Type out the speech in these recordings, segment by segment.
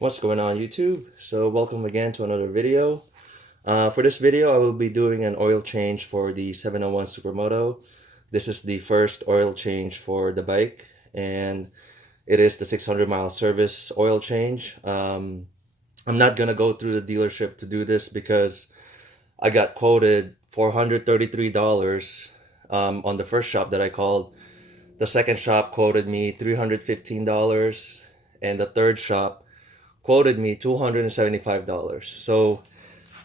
What's going on YouTube? So welcome again to another video. For this video I will be doing an oil change for the 701 Supermoto. This is the first oil change for the bike and it is the 600-mile service oil change. I'm not gonna go through the dealership to do this because I got quoted $433 on the first shop that I called. The second shop quoted me $315 and the third shop quoted me $275. So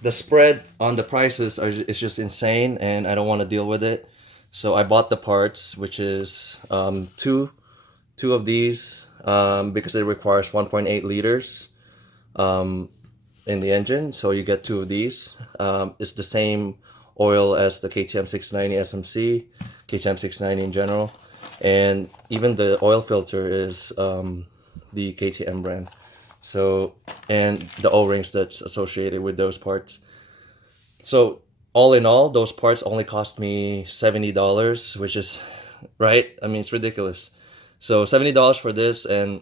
the spread on the prices is just insane and I don't want to deal with it. So I bought the parts, which is two of these because it requires 1.8 liters in the engine. So you get two of these. It's the same oil as the KTM 690 SMC, KTM 690 in general. And even the oil filter is the KTM brand. So, and the O-rings that's associated with those parts. So all in all, those parts only cost me $70, which is, right? I mean, it's ridiculous. So $70 for this, and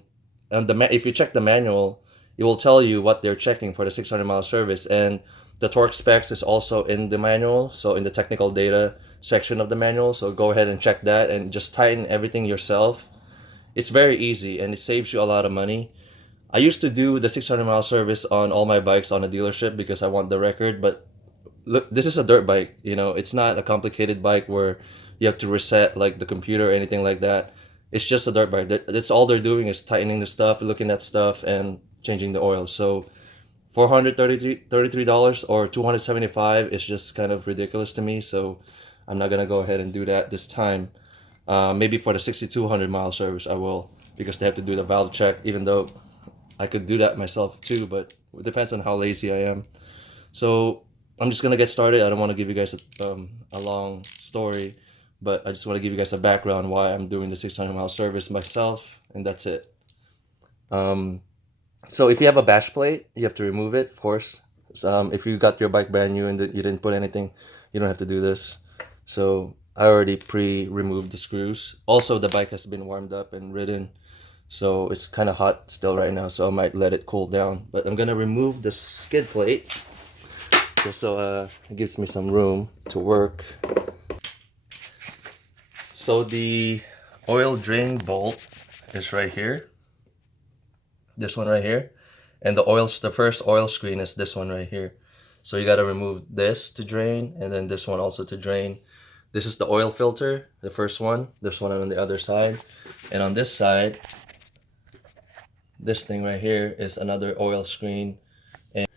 if you check the manual, it will tell you what they're checking for the 600-mile service, and the torque specs is also in the manual, so in the technical data section of the manual. So go ahead and check that and just tighten everything yourself. It's very easy and it saves you a lot of money. I used to do the 600-mile service on all my bikes on a dealership because I want the record, but look, this is a dirt bike, you know, it's not a complicated bike where you have to reset like the computer or anything like that. It's just a dirt bike. That's all they're doing is tightening the stuff, looking at stuff, and changing the oil. So $433 or $275 is just kind of ridiculous to me, so I'm not gonna go ahead and do that this time. Maybe for the 6,200-mile service I will, because they have to do the valve check, even though I could do that myself too, but it depends on how lazy I am. So I'm just gonna get started. I don't want to give you guys a long story, but I just want to give you guys a background why I'm doing the 600-mile service myself, and that's it. So if you have a bash plate, you have to remove it, of course. If you got your bike brand new and you didn't put anything, you don't have to do this. So I already pre-removed the screws. Also, the bike has been warmed up and ridden, so it's kind of hot still right now, so I might let it cool down. But I'm gonna remove the skid plate just so it gives me some room to work. So the oil drain bolt is right here. This one right here. And the first oil screen is this one right here. So you gotta remove this to drain, and then this one also to drain. This is the oil filter, the first one. This one on the other side. And on this side, this thing right here is another oil screen. And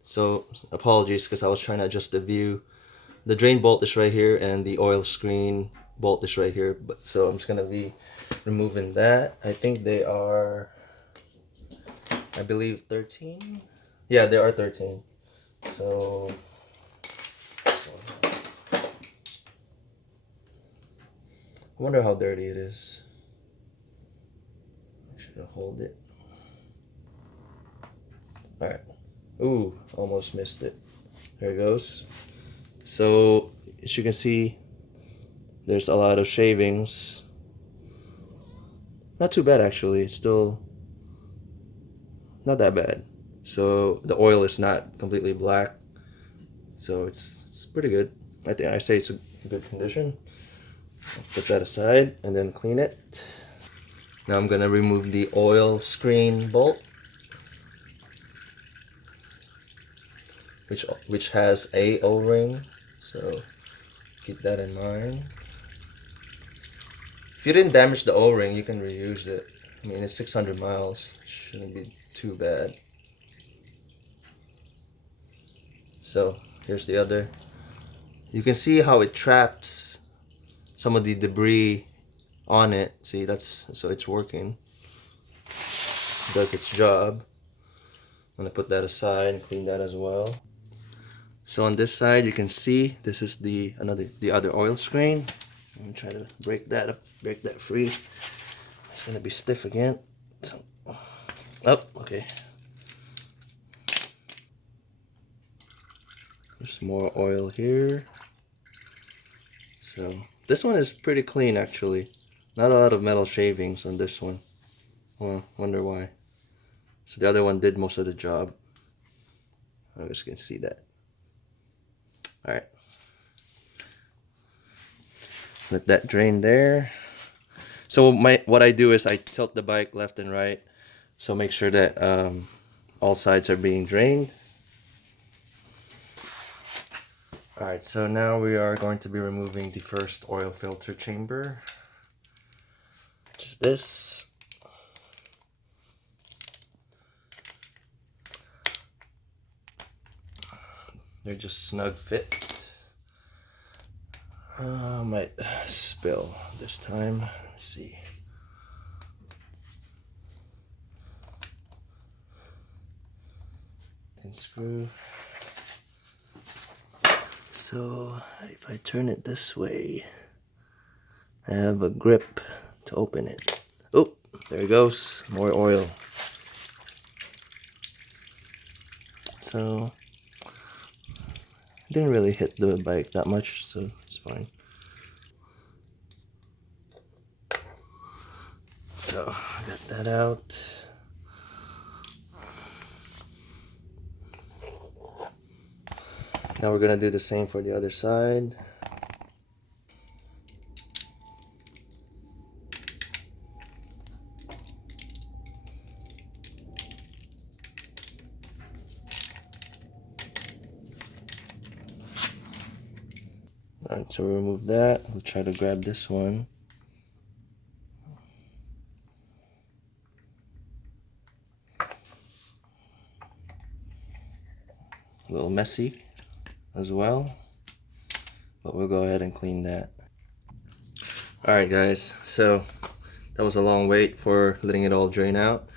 so apologies because I was trying to adjust the view. The drain bolt is right here and the oil screen bolt is right here. But so I'm just gonna be removing that. I think they are, I believe 13. Yeah, they are 13. So I wonder how dirty it is. I should hold it. Alright. Ooh, almost missed it. There it goes. So as you can see, there's a lot of shavings. Not too bad actually. It's still not that bad. So the oil is not completely black. So it's pretty good. I say it's a good condition. I'll put that aside and then clean it. Now I'm gonna remove the oil screen bolt, which has a O-ring, so keep that in mind. If you didn't damage the O-ring, you can reuse it. I mean, it's 600 miles, shouldn't be too bad. So here's the other. You can see how it traps some of the debris on it. See, so it's working. It does its job. I'm gonna put that aside and clean that as well. So on this side, you can see this is the other oil screen. I'm gonna try to break that free. It's gonna be stiff again. So, oh, okay. There's more oil here. So this one is pretty clean actually. Not a lot of metal shavings on this one. Well, wonder why. So the other one did most of the job. I guess you can see that. All right. Let that drain there. So what I do is I tilt the bike left and right. So make sure that all sides are being drained. Alright, so now we are going to be removing the first oil filter chamber, which is this. They're just snug fit. Might spill this time. Let's see. And screw. So if I turn it this way, I have a grip to open it. Oh, there it goes. More oil. So didn't really hit the bike that much, so it's fine. So I got that out. Now we're gonna do the same for the other side. Alright, so we remove that. We'll try to grab this one. A little messy as well, but we'll go ahead and clean that. Alright guys, so that was a long wait for letting it all drain out.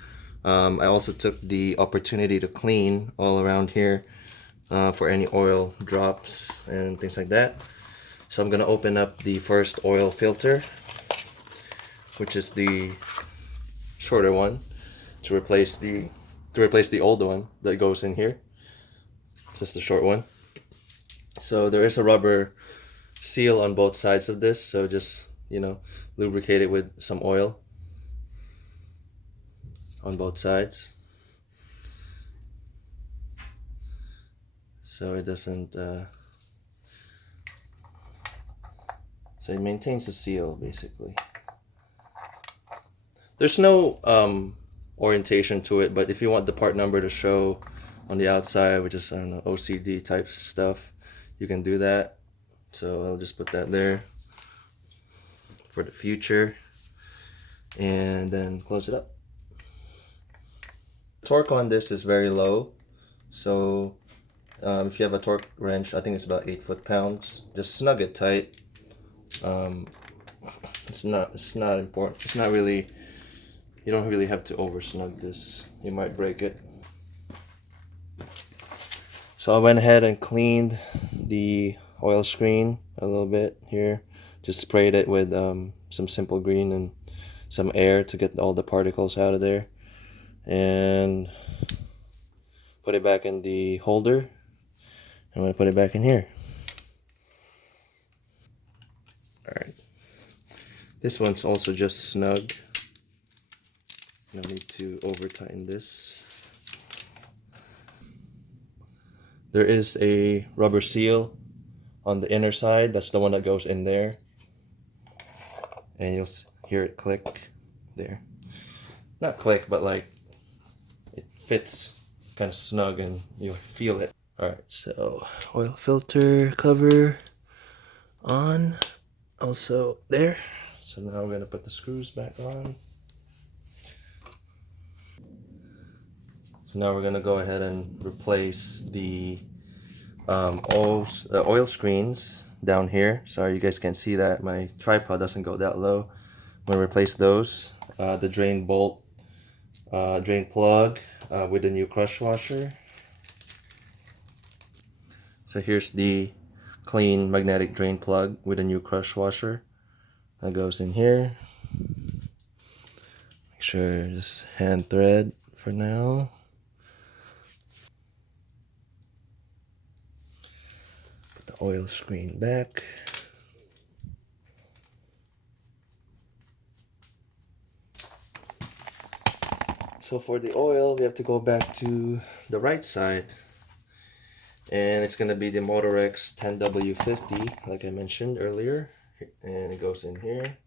I also took the opportunity to clean all around here for any oil drops and things like that. So I'm gonna open up the first oil filter, which is the shorter one, to replace the old one that goes in here. Just the short one. So there is a rubber seal on both sides of this, so just, you know, lubricate it with some oil on both sides so it doesn't so it maintains the seal basically. There's no orientation to it, but if you want the part number to show on the outside, which is, I don't know, OCD type stuff, you can do that. So I'll just put that there for the future and then close it up. Torque on this is very low, so if you have a torque wrench, I think it's about 8 foot-pounds. Just snug it tight. It's not important. It's not really, you don't really have to over snug this. You might break it. So I went ahead and cleaned the oil screen a little bit here. Just sprayed it with some Simple Green and some air to get all the particles out of there. And put it back in the holder. I'm going to put it back in here. Alright. This one's also just snug. No need to over tighten this. There is a rubber seal on the inner side. That's the one that goes in there. And you'll hear it click there. Not click, but like it fits kind of snug and you'll feel it. Alright, so oil filter cover on. Also there. So now we're going to put the screws back on. So now we're going to go ahead and replace the oil screens down here. Sorry you guys can't see that. My tripod doesn't go that low. I'm going to replace those. The drain bolt, drain plug with the new crush washer. So here's the clean magnetic drain plug with a new crush washer. That goes in here. Make sure just hand thread for now. Put the oil screen back. So for the oil, we have to go back to the right side, and it's gonna be the Motorex 10W50, like I mentioned earlier, and it goes in here.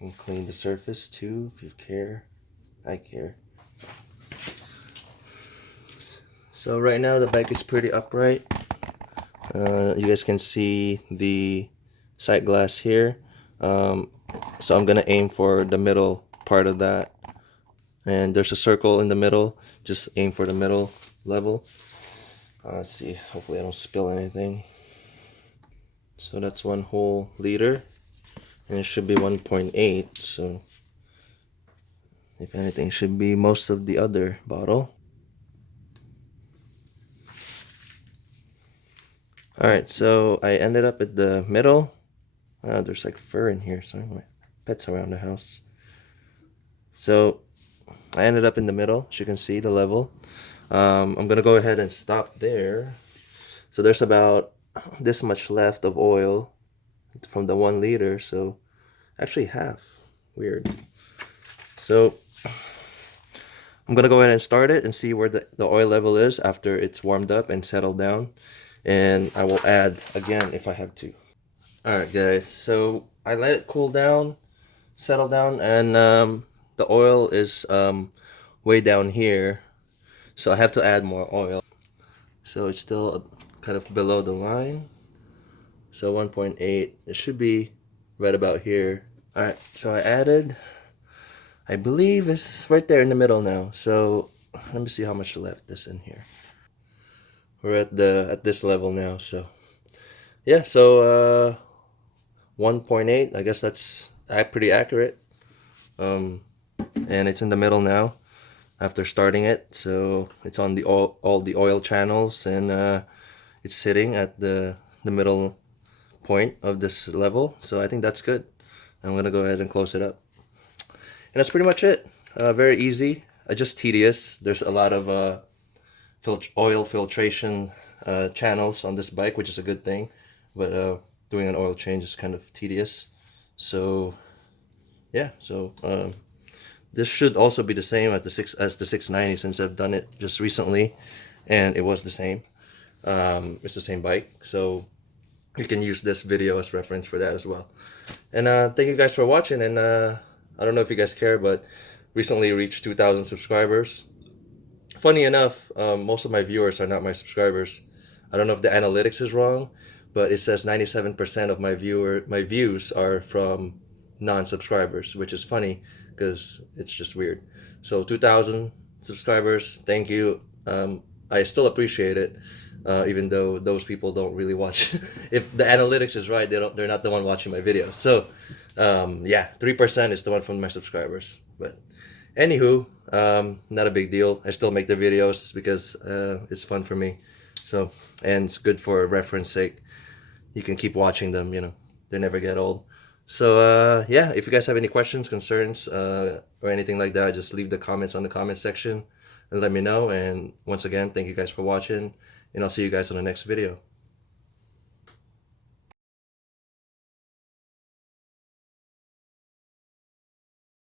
And clean the surface too, if you care. I care. So right now the bike is pretty upright. You guys can see the sight glass here. So I'm gonna aim for the middle part of that, and there's a circle in the middle. Just aim for the middle level. Let's see, hopefully I don't spill anything. So that's 1 whole liter, and it should be 1.8, so if anything, it should be most of the other bottle. Alright, so I ended up at the middle. There's like fur in here, so my pets around the house. So I ended up in the middle, as you can see the level. I'm gonna go ahead and stop there. So there's about this much left of oil from the 1 liter, so actually half. Weird. So I'm gonna go ahead and start it and see where the oil level is after it's warmed up and settled down, and I will add again if I have to. Alright guys, so I let it cool down, settle down, and the oil is way down here, so I have to add more oil. So it's still kind of below the line, so 1.8, it should be right about here. Alright, so I added, I believe it's right there in the middle now, so let me see how much left is in here. We're at this level now, so yeah, so 1.8, I guess that's pretty accurate. And it's in the middle now after starting it, so it's on the all the oil channels, and it's sitting at the middle point of this level, so I think that's good. I'm gonna go ahead and close it up, and that's pretty much it. Very easy, just tedious. There's a lot of oil filtration channels on this bike, which is a good thing, but doing an oil change is kind of tedious. So yeah, so this should also be the same as the 690, since I've done it just recently and it was the same. It's the same bike, so you can use this video as reference for that as well. And thank you guys for watching, and I don't know if you guys care, but recently reached 2,000 subscribers. Funny enough, most of my viewers are not my subscribers. I don't know if the analytics is wrong, but it says 97% of my views are from non-subscribers, which is funny because it's just weird. So 2,000 subscribers, thank you. I still appreciate it, even though those people don't really watch. If the analytics is right, they're not the one watching my videos. So yeah, 3% is the one from my subscribers. But anywho, not a big deal. I still make the videos because it's fun for me. So, and it's good for reference sake. You can keep watching them, you know, they never get old. So yeah, if you guys have any questions, concerns, or anything like that, just leave the comments on the comment section and let me know. And once again, thank you guys for watching, and I'll see you guys on the next video.